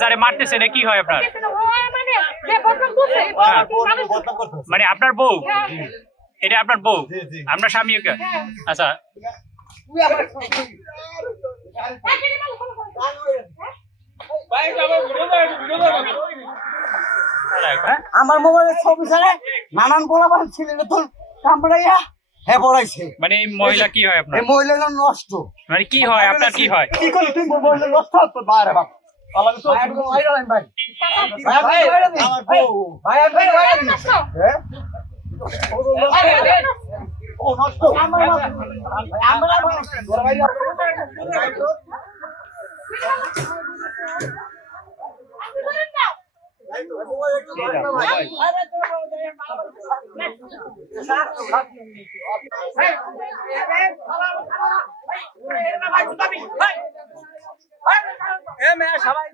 যারে মারতেছেন কি হয় আপনার? মানে আপনার বউ? এটা আপনার বউ? আপনার স্বামী? আচ্ছা, আমার মোবাইলের ছবি ছাড়া নানান পোলাপান ছিলেন তোর কামড়াইয়া হ্যাঁ পড়াইছে। মানে এই মহিলা কি হয় আপনার? এই মহিলা নষ্ট। মানে কি হয় আপনার? কি হয়? কি করলি তুই মহিলা নষ্ট তো বাইরে বাপ সবাই